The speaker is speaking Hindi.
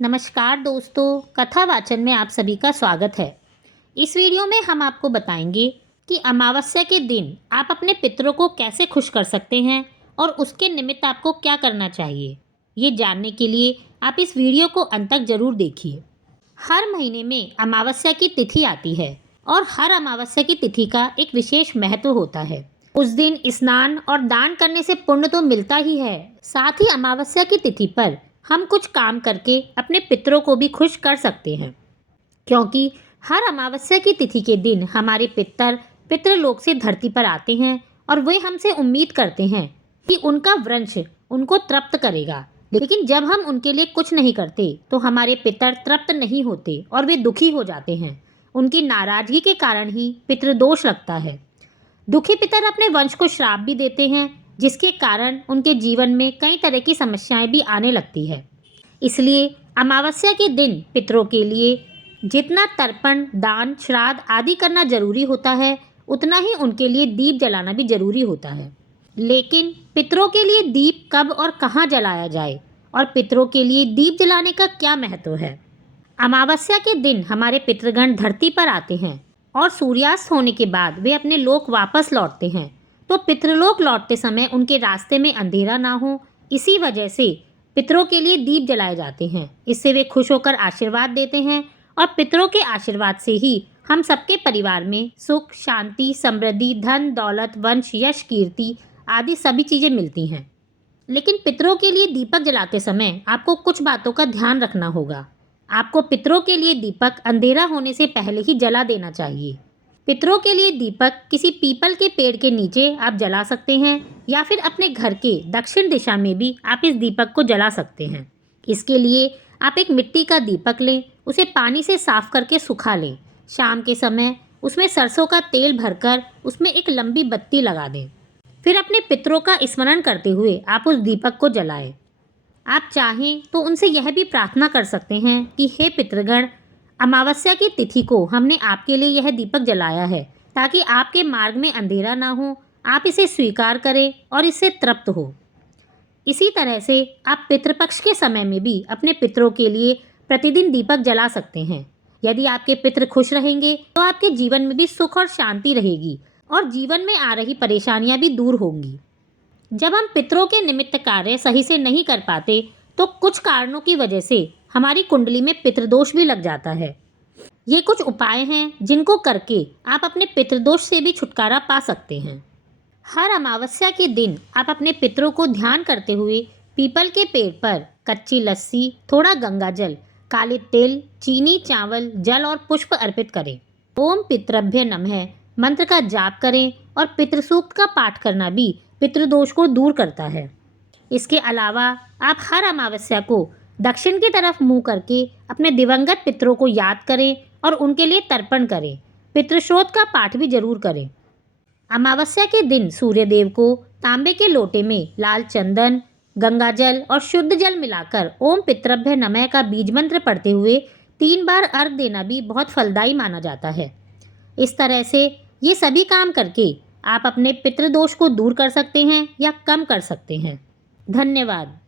नमस्कार दोस्तों, कथा वाचन में आप सभी का स्वागत है। इस वीडियो में हम आपको बताएंगे कि अमावस्या के दिन आप अपने पितरों को कैसे खुश कर सकते हैं और उसके निमित्त आपको क्या करना चाहिए। ये जानने के लिए आप इस वीडियो को अंत तक जरूर देखिए। हर महीने में अमावस्या की तिथि आती है और हर अमावस्या की तिथि का एक विशेष महत्व होता है। उस दिन स्नान और दान करने से पुण्य तो मिलता ही है, साथ ही अमावस्या की तिथि पर हम कुछ काम करके अपने पितरों को भी खुश कर सकते हैं, क्योंकि हर अमावस्या की तिथि के दिन हमारे पितृलोक से धरती पर आते हैं और वे हमसे उम्मीद करते हैं कि उनका वंश उनको तृप्त करेगा। लेकिन जब हम उनके लिए कुछ नहीं करते तो हमारे पितर तृप्त नहीं होते और वे दुखी हो जाते हैं। उनकी नाराजगी के कारण ही पितृदोष लगता है। दुखी पितर अपने वंश को श्राप भी देते हैं, जिसके कारण उनके जीवन में कई तरह की समस्याएं भी आने लगती है। इसलिए अमावस्या के दिन पितरों के लिए जितना तर्पण, दान, श्राद्ध आदि करना जरूरी होता है, उतना ही उनके लिए दीप जलाना भी जरूरी होता है। लेकिन पितरों के लिए दीप कब और कहाँ जलाया जाए और पितरों के लिए दीप जलाने का क्या महत्व है। अमावस्या के दिन हमारे पितृगण धरती पर आते हैं और सूर्यास्त होने के बाद वे अपने लोक वापस लौटते हैं। तो पितृलोक लौटते समय उनके रास्ते में अंधेरा ना हो, इसी वजह से पितरों के लिए दीप जलाए जाते हैं। इससे वे खुश होकर आशीर्वाद देते हैं और पितरों के आशीर्वाद से ही हम सबके परिवार में सुख, शांति, समृद्धि, धन, दौलत, वंश, यश, कीर्ति आदि सभी चीज़ें मिलती हैं। लेकिन पितरों के लिए दीपक जलाते समय आपको कुछ बातों का ध्यान रखना होगा। आपको पितरों के लिए दीपक अंधेरा होने से पहले ही जला देना चाहिए। पितरों के लिए दीपक किसी पीपल के पेड़ के नीचे आप जला सकते हैं या फिर अपने घर के दक्षिण दिशा में भी आप इस दीपक को जला सकते हैं। इसके लिए आप एक मिट्टी का दीपक लें, उसे पानी से साफ करके सुखा लें। शाम के समय उसमें सरसों का तेल भरकर उसमें एक लंबी बत्ती लगा दें। फिर अपने पितरों का स्मरण करते हुए आप उस दीपक को जलाएं। आप चाहें तो उनसे यह भी प्रार्थना कर सकते हैं कि हे पितृगण, अमावस्या की तिथि को हमने आपके लिए यह दीपक जलाया है ताकि आपके मार्ग में अंधेरा ना हो। आप इसे स्वीकार करें और इससे तृप्त हो। इसी तरह से आप पितृपक्ष के समय में भी अपने पितरों के लिए प्रतिदिन दीपक जला सकते हैं। यदि आपके पितृ खुश रहेंगे तो आपके जीवन में भी सुख और शांति रहेगी और जीवन में आ रही परेशानियां भी दूर होंगी। जब हम पितरों के निमित्त कार्य सही से नहीं कर पाते तो कुछ कारणों की वजह से हमारी कुंडली में पितृदोष भी लग जाता है। ये कुछ उपाय हैं जिनको करके आप अपने पितृदोष से भी छुटकारा पा सकते हैं। हर अमावस्या के दिन आप अपने पितरों को ध्यान करते हुए पीपल के पेड़ पर कच्ची लस्सी, थोड़ा गंगाजल, काले तिल, चीनी, चावल, जल और पुष्प अर्पित करें। ओम पितृभ्य नमः मंत्र का जाप करें और पितृसूक्त का पाठ करना भी पितृदोष को दूर करता है। इसके अलावा आप हर अमावस्या को दक्षिण की तरफ मुंह करके अपने दिवंगत पितरों को याद करें और उनके लिए तर्पण करें। पितृश्रोत का पाठ भी जरूर करें। अमावस्या के दिन सूर्यदेव को तांबे के लोटे में लाल चंदन, गंगाजल और शुद्ध जल मिलाकर ओम पितृभ्य नमः का बीज मंत्र पढ़ते हुए 3 बार अर्घ देना भी बहुत फलदायी माना जाता है। इस तरह से ये सभी काम करके आप अपने पितृदोष को दूर कर सकते हैं या कम कर सकते हैं। धन्यवाद।